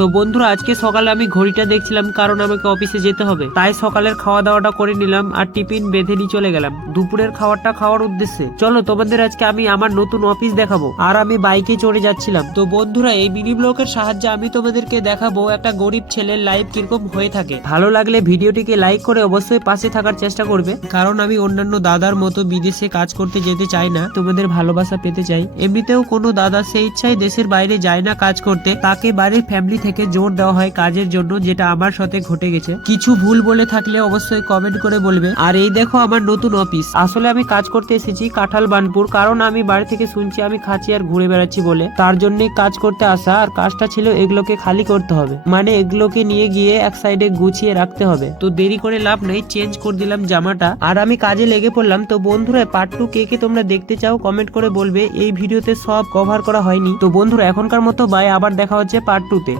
তো বন্ধুরা আজকে সকালে আমি ঘড়িটা দেখছিলাম, কারণ আমাকে অফিসে যেতে হবে, তাই সকালের খাওয়া দাওয়াটা করে নিলাম আর টিফিন বেঁধে নিয়ে চলে গেলাম দুপুরের খাবারটা খাওয়ার উদ্দেশ্যে। চলো তোমাদের আজকে আমি আমার নতুন অফিস দেখাবো। আর আমি বাইকে চড়ে যাচ্ছিলাম। তো বন্ধুরা এই মিনি ব্লগের সাহায্যে আমি তোমাদেরকে দেখাবো একটা গরিব ছেলের লাইফ কিরকম হয়ে থাকে। ভালো লাগলে ভিডিওটিকে লাইক করে অবশ্যই পাশে থাকার চেষ্টা করবে, কারণ আমি অন্যান্য দাদার মতো বিদেশে কাজ করতে যেতে চাই না, তোমাদের ভালোবাসা পেতে চাই। এমনিতেও কোনো দাদা সেই ইচ্ছায় দেশের বাইরে যায় না কাজ করতে, তাকে বাড়ির ফ্যামিলি থেকে জোর দেওয়া হয় কাজের জন্য, যেটা আমার সাথে ঘটে গেছে। কিছু ভুল বলে থাকলে অবশ্যই কমেন্ট করে বলবে। আর এই দেখো আমার নতুন অফিস। আসলে আমি কাজ করতে এসেছি কাঁঠাল বানপুর, কারণ আমি বাড়ি থেকে শুনছি আমি খাচ্ছি আর ঘুরে বেড়াচ্ছি বলে, তার জন্যই কাজ করতে আসা। আর কাজটা ছিল এগুলোকে খালি করতে হবে, মানে এগুলোকে নিয়ে গিয়ে এক সাইডে গুছিয়ে রাখতে হবে। তো দেরি করে লাভ নেই, চেঞ্জ করে দিলাম জামাটা আর আমি কাজে লেগে পড়লাম। তো বন্ধুরা পার্ট 2 কে তোমরা দেখতে চাও কমেন্ট করে বলবে। এই ভিডিওতে সব কভার করা হয়নি। তো বন্ধুরা এখনকার মতো বাই, আবার দেখা হচ্ছে পার্ট 2 তে।